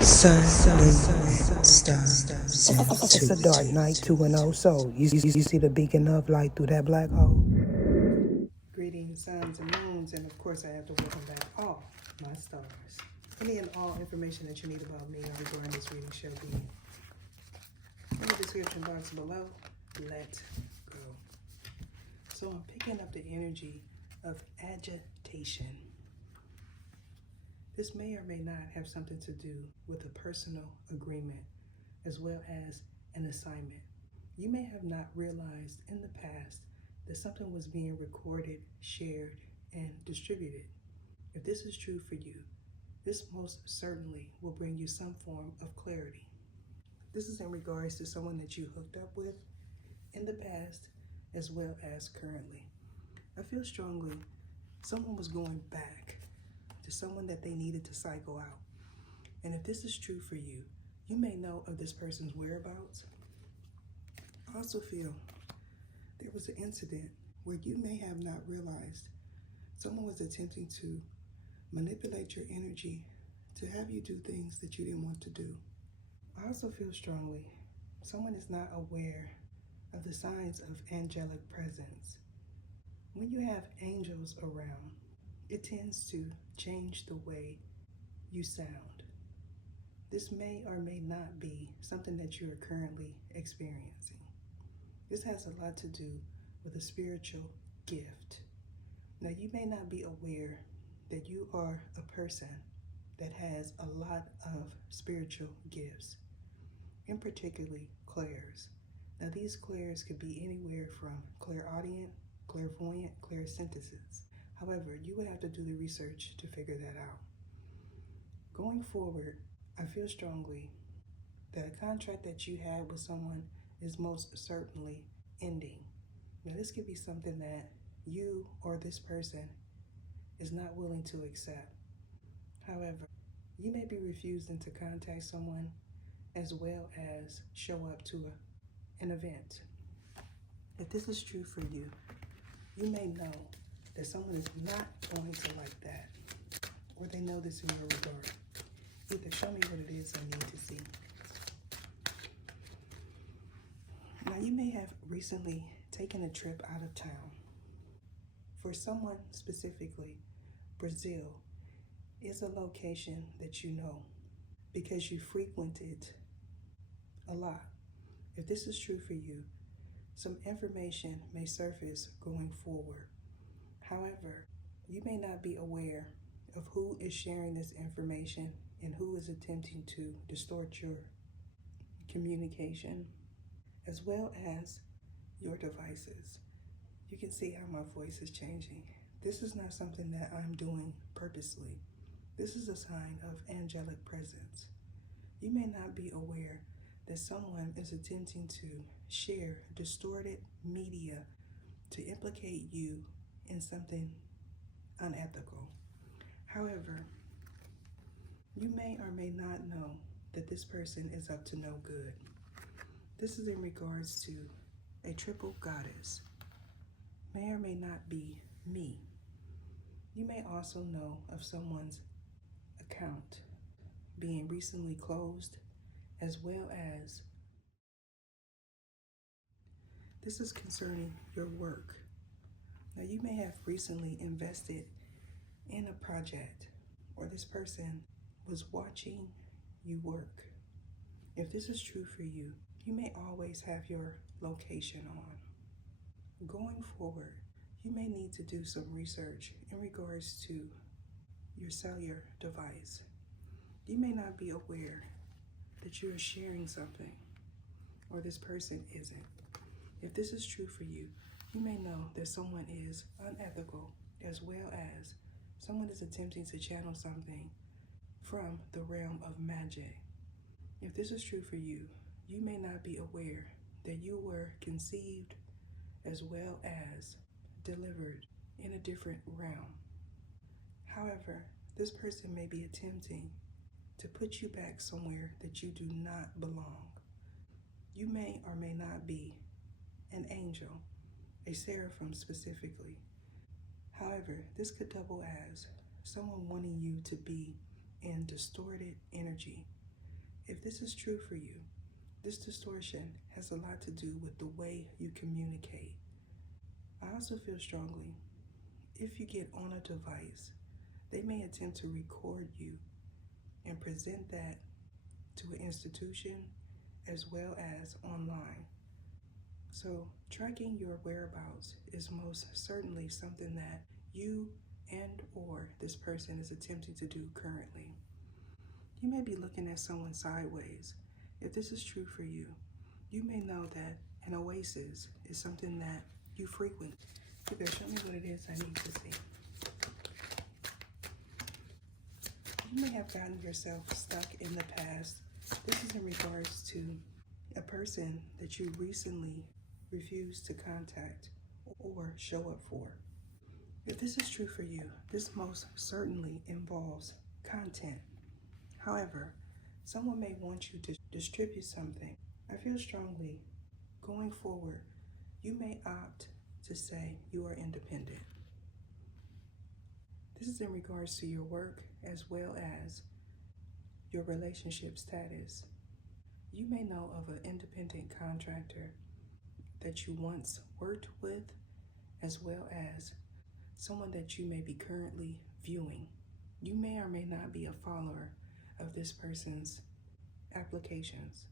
Sun, moon, stars. It's a dark night, 2-0. So, you see the beacon of light through that black hole? Greetings, suns and moons, and of course, I have to welcome back all my stars. Any and all information that you need about me or regarding this reading shall be in the description box below. Let's go. So, I'm picking up the energy of agitation. This may or may not have something to do with a personal agreement as well as an assignment. You may have not realized in the past that something was being recorded, shared, and distributed. If this is true for you, this most certainly will bring you some form of clarity. This is in regards to someone that you hooked up with in the past as well as currently. I feel strongly someone was going back to someone that they needed to cycle out. And if this is true for you, you may know of this person's whereabouts. I also feel there was an incident where you may have not realized someone was attempting to manipulate your energy to have you do things that you didn't want to do. I also feel strongly someone is not aware of the signs of angelic presence. When you have angels around, it tends to change the way you sound. This may or may not be something that you are currently experiencing. This has a lot to do with a spiritual gift. Now, you may not be aware that you are a person that has a lot of spiritual gifts, in particularly clairs. Now, these clairs could be anywhere from clairaudient, clairvoyant, clairsynthesis. However, you would have to do the research to figure that out. Going forward, I feel strongly that a contract that you had with someone is most certainly ending. Now, this could be something that you or this person is not willing to accept. However, you may be refusing to contact someone as well as show up to an event. If this is true for you, you may know that someone is not going to like that, or they know this in your regard. Either show me what it is I need to see. Now, you may have recently taken a trip out of town. For someone specifically, Brazil is a location that you know because you frequent it a lot. If this is true for you, some information may surface going forward. However, you may not be aware of who is sharing this information and who is attempting to distort your communication, as well as your devices. You can see how my voice is changing. This is not something that I'm doing purposely. This is a sign of angelic presence. You may not be aware that someone is attempting to share distorted media to implicate you in something unethical. However, you may or may not know that this person is up to no good. This is in regards to a triple goddess. May or may not be me. You may also know of someone's account being recently closed, as well as this is concerning your work. Now, you may have recently invested in a project, or this person was watching you work. If this is true for you, you may always have your location on. Going forward, you may need to do some research in regards to your cellular device. You may not be aware that you are sharing something, or this person isn't. If this is true for you, you may know that someone is unethical, as well as someone is attempting to channel something from the realm of magic. If this is true for you, you may not be aware that you were conceived as well as delivered in a different realm. However, this person may be attempting to put you back somewhere that you do not belong. You may or may not be an angel, a seraphim specifically. However, this could double as someone wanting you to be in distorted energy If this is true for you, this distortion has a lot to do with the way you communicate. I also feel strongly, if you get on a device, they may attempt to record you and present that to an institution as well as online. So tracking your whereabouts is most certainly something that you and or this person is attempting to do currently. You may be looking at someone sideways. If this is true for you, you may know that an oasis is something that you frequent. Either show me what it is I need to see. You may have gotten yourself stuck in the past. This is in regards to a person that you recently refused to contact or show up for. If this is true for you, this most certainly involves content. However, someone may want you to distribute something. I feel strongly, going forward, you may opt to say you are independent. This is in regards to your work as well as your relationship status. You may know of an independent contractor that you once worked with, as well as someone that you may be currently viewing. You may or may not be a follower of this person's applications.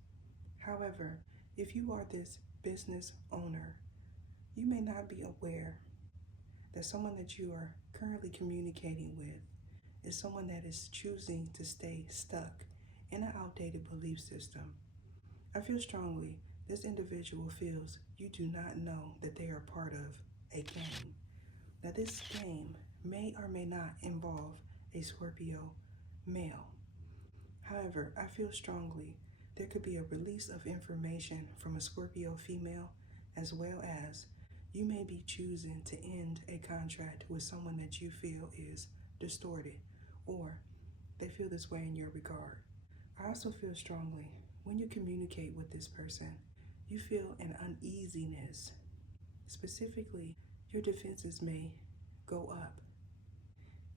However, if you are this business owner, you may not be aware that someone that you are currently communicating with is someone that is choosing to stay stuck in an outdated belief system. I feel strongly this individual feels you do not know that they are part of a game. Now, this game may or may not involve a Scorpio male. However, I feel strongly there could be a release of information from a Scorpio female, as well as you may be choosing to end a contract with someone that you feel is distorted, or they feel this way in your regard. I also feel strongly when you communicate with this person, you feel an uneasiness. Specifically, your defenses may go up,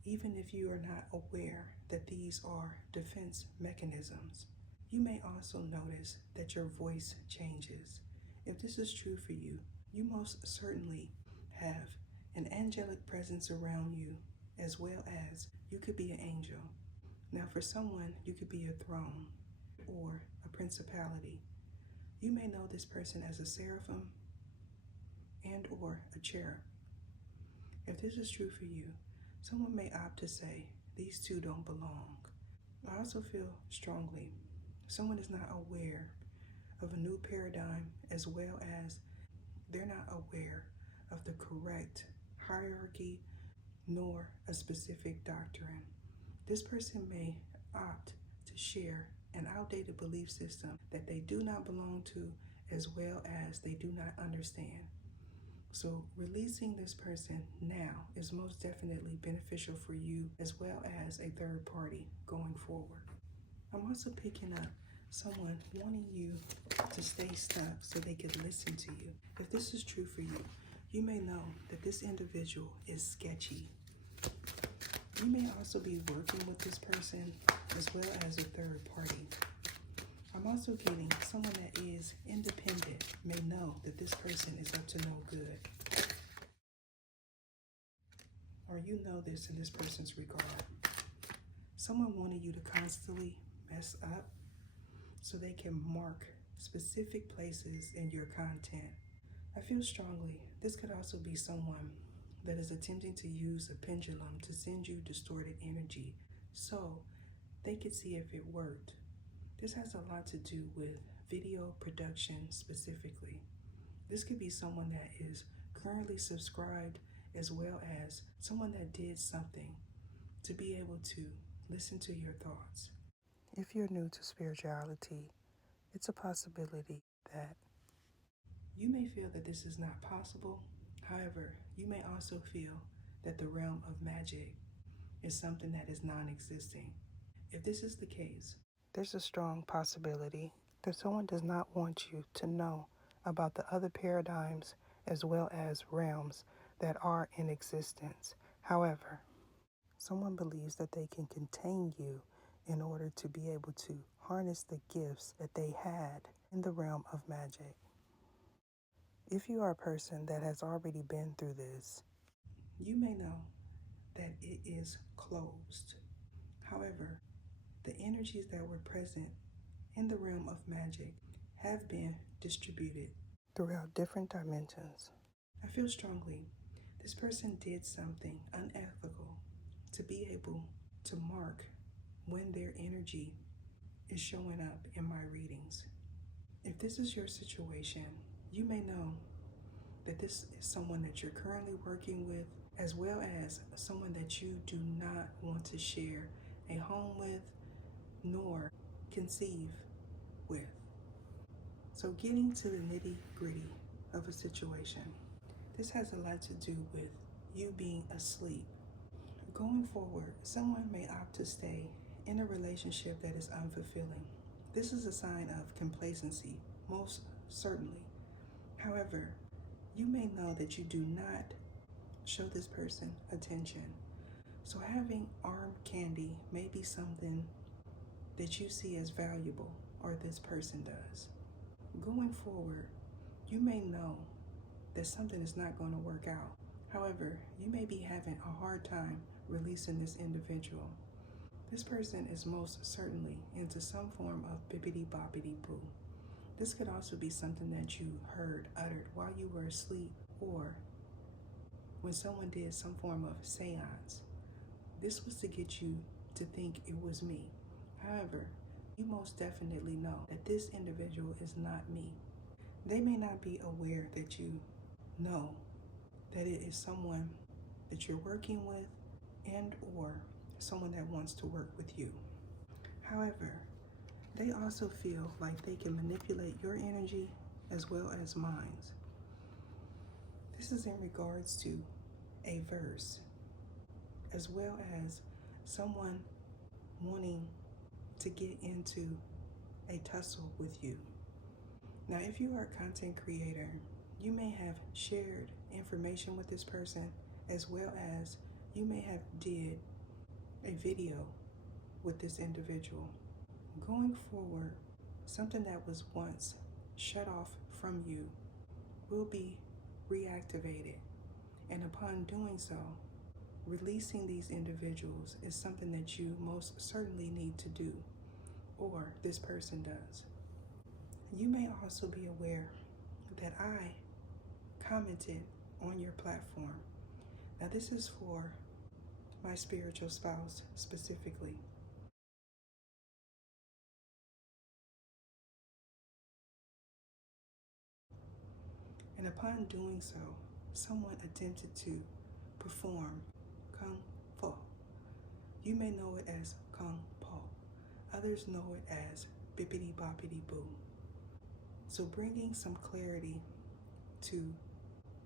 even if you are not aware that these are defense mechanisms. You may also notice that your voice changes. If this is true for you, you most certainly have an angelic presence around you, as well as you could be an angel. Now, for someone, you could be a throne or a principality. You may know this person as a seraphim and or a cherub. If this is true for you, someone may opt to say these two don't belong. I also feel strongly someone is not aware of a new paradigm, as well as they're not aware of the correct hierarchy nor a specific doctrine. This person may opt to share an outdated belief system that they do not belong to, as well as they do not understand. So releasing this person now is most definitely beneficial for you, as well as a third party going forward. I'm also picking up someone wanting you to stay stuck so they could listen to you. If this is true for you, you may know that this individual is sketchy. You may also be working with this person as well as a third party. I'm also getting someone that is independent may know that this person is up to no good. Or you know this in this person's regard. Someone wanted you to constantly mess up so they can mark specific places in your content. I feel strongly this could also be someone that is attempting to use a pendulum to send you distorted energy so they could see if it worked. This has a lot to do with video production specifically. This could be someone that is currently subscribed, as well as someone that did something to be able to listen to your thoughts. If you're new to spirituality, it's a possibility that you may feel that this is not possible. However, you may also feel that the realm of magic is something that is non-existing. If this is the case, there's a strong possibility that someone does not want you to know about the other paradigms as well as realms that are in existence. However, someone believes that they can contain you in order to be able to harness the gifts that they had in the realm of magic. If you are a person that has already been through this, you may know that it is closed. However, the energies that were present in the realm of magic have been distributed throughout different dimensions. I feel strongly this person did something unethical to be able to mark when their energy is showing up in my readings. If this is your situation, you may know that this is someone that you're currently working with, as well as someone that you do not want to share a home with, nor conceive with. So getting to the nitty-gritty of a situation, this has a lot to do with you being asleep. Going forward, someone may opt to stay in a relationship that is unfulfilling. This is a sign of complacency, most certainly. However, you may know that you do not show this person attention. So having arm candy may be something that you see as valuable, or this person does. Going forward, you may know that something is not going to work out. However, you may be having a hard time releasing this individual. This person is most certainly into some form of bibbidi-bobbidi-boo. This could also be something that you heard uttered while you were asleep, or when someone did some form of seance. This was to get you to think it was me. However, you most definitely know that this individual is not me. They may not be aware that you know that it is someone that you're working with, and or someone that wants to work with you. However, they also feel like they can manipulate your energy as well as mine. This is in regards to a verse, as well as someone wanting to get into a tussle with you. Now, if you are a content creator, you may have shared information with this person, as well as you may have did a video with this individual. Going forward, something that was once shut off from you will be reactivated. And upon doing so, releasing these individuals is something that you most certainly need to do, or this person does. You may also be aware that I commented on your platform. Now, this is for my spiritual spouse specifically. And upon doing so, someone attempted to perform Kung Fu. You may know it as Kung Po. Others know it as Bibbidi Bobbidi Boo. So bringing some clarity to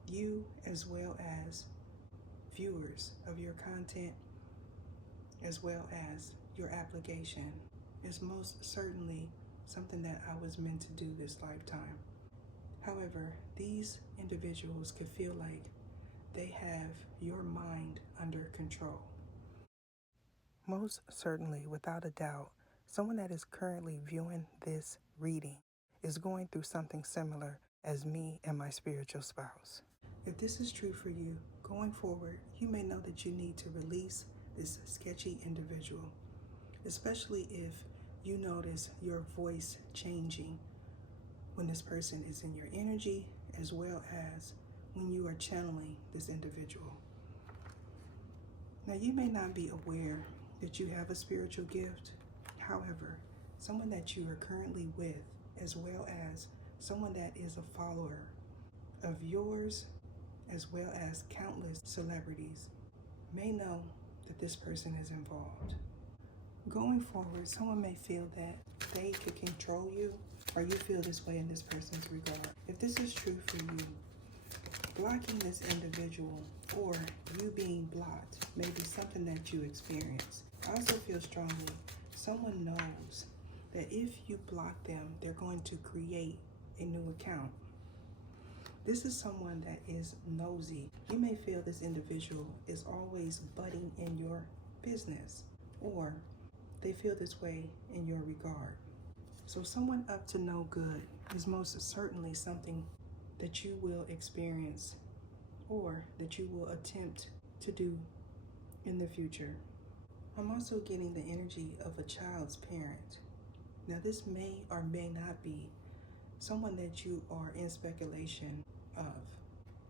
you, as well as viewers of your content, as well as your application, is most certainly something that I was meant to do this lifetime. However, these individuals could feel like they have your mind under control. Most certainly, without a doubt, someone that is currently viewing this reading is going through something similar as me and my spiritual spouse. If this is true for you, going forward, you may know that you need to release this sketchy individual, especially if you notice your voice changing when this person is in your energy, as well as when you are channeling this individual. Now, you may not be aware that you have a spiritual gift. However, someone that you are currently with, as well as someone that is a follower of yours, as well as countless celebrities, may know that this person is involved. Going forward, someone may feel that they could control you, or you feel this way in this person's regard. If this is true for you, blocking this individual, or you being blocked, may be something that you experience. I also feel strongly someone knows that if you block them, they're going to create a new account. This is someone that is nosy. You may feel this individual is always butting in your business, or they feel this way in your regard. So someone up to no good is most certainly something that you will experience or that you will attempt to do in the future. I'm also getting the energy of a child's parent. Now this may or may not be someone that you are in speculation of.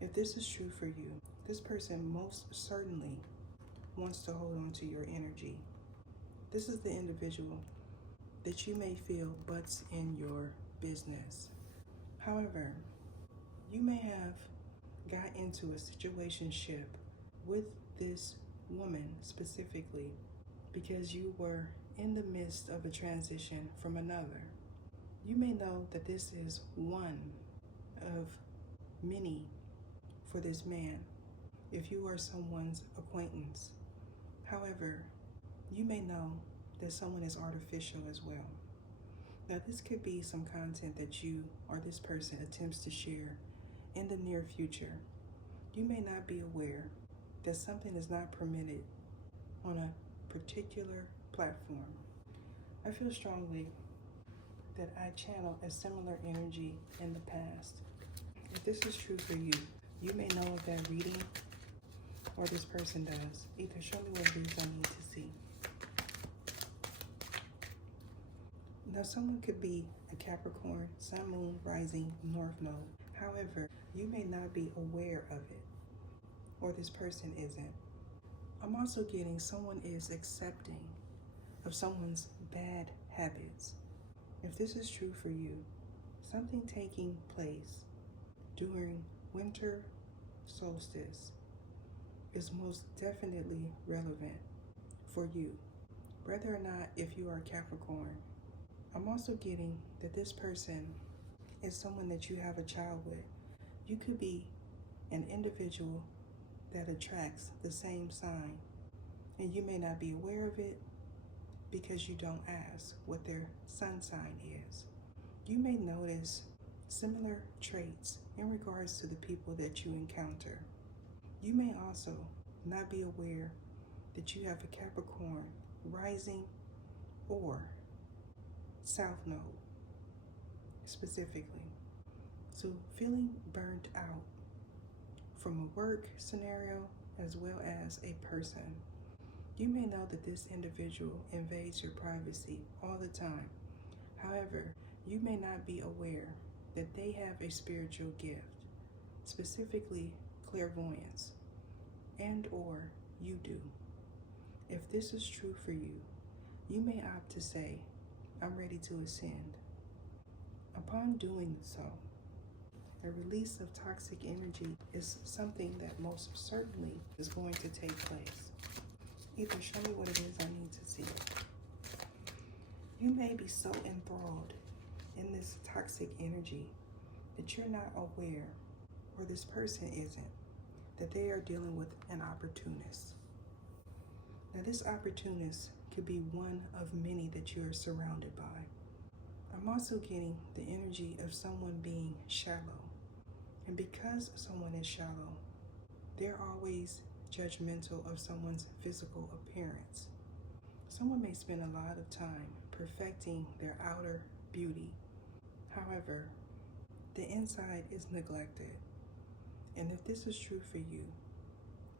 If this is true for you, this person most certainly wants to hold on to your energy. This is the individual that you may feel butts in your business. However, you may have got into a situationship with this woman specifically because you were in the midst of a transition from another. You may know that this is one of many for this man if you are someone's acquaintance. However, you may know that someone is artificial as well. Now, this could be some content that you or this person attempts to share in the near future. You may not be aware that something is not permitted on a particular platform. I feel strongly that I channeled a similar energy in the past. If this is true for you, you may know of that reading, or this person does. Either show me what it is I need to see. Now, someone could be a Capricorn, Sun, Moon, Rising, North Node. However, you may not be aware of it, or this person isn't. I'm also getting someone is accepting of someone's bad habits. If this is true for you, something taking place during winter solstice is most definitely relevant for you, whether or not if you are Capricorn. I'm also getting that this person is someone that you have a child with. You could be an individual that attracts the same sign, and you may not be aware of it because you don't ask what their sun sign is. You may notice similar traits in regards to the people that you encounter. You may also not be aware that you have a Capricorn rising or South Node specifically. So feeling burnt out from a work scenario as well as a person. You may know that this individual invades your privacy all the time. However, you may not be aware that they have a spiritual gift, specifically clairvoyance, and or you do. If this is true for you, you may opt to say, I'm ready to ascend. Upon doing so, a release of toxic energy is something that most certainly is going to take place. Either show me what it is I need to see. You may be so enthralled in this toxic energy that you're not aware, or this person isn't, that they are dealing with an opportunist. Now, this opportunist could be one of many that you are surrounded by. I'm also getting the energy of someone being shallow. And because someone is shallow, they're always judgmental of someone's physical appearance. Someone may spend a lot of time perfecting their outer beauty. However, the inside is neglected. And if this is true for you,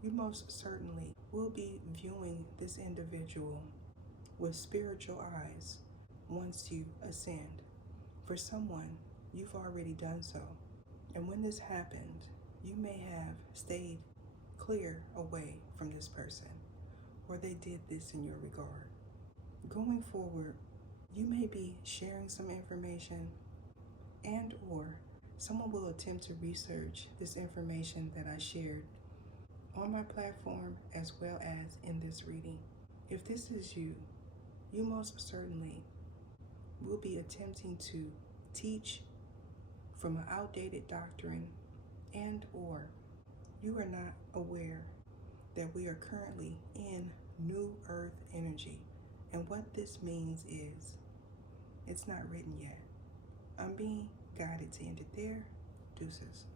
you most certainly will be viewing this individual with spiritual eyes once you ascend. For someone, you've already done so. And when this happened, you may have stayed clear away from this person, or they did this in your regard. Going forward, you may be sharing some information, and or someone will attempt to research this information that I shared on my platform as well as in this reading. If this is you, you most certainly will be attempting to teach from an outdated doctrine, and or you are not aware that we are currently in new earth energy. And what this means is, it's not written yet. I'm being guided to end it there. Deuces.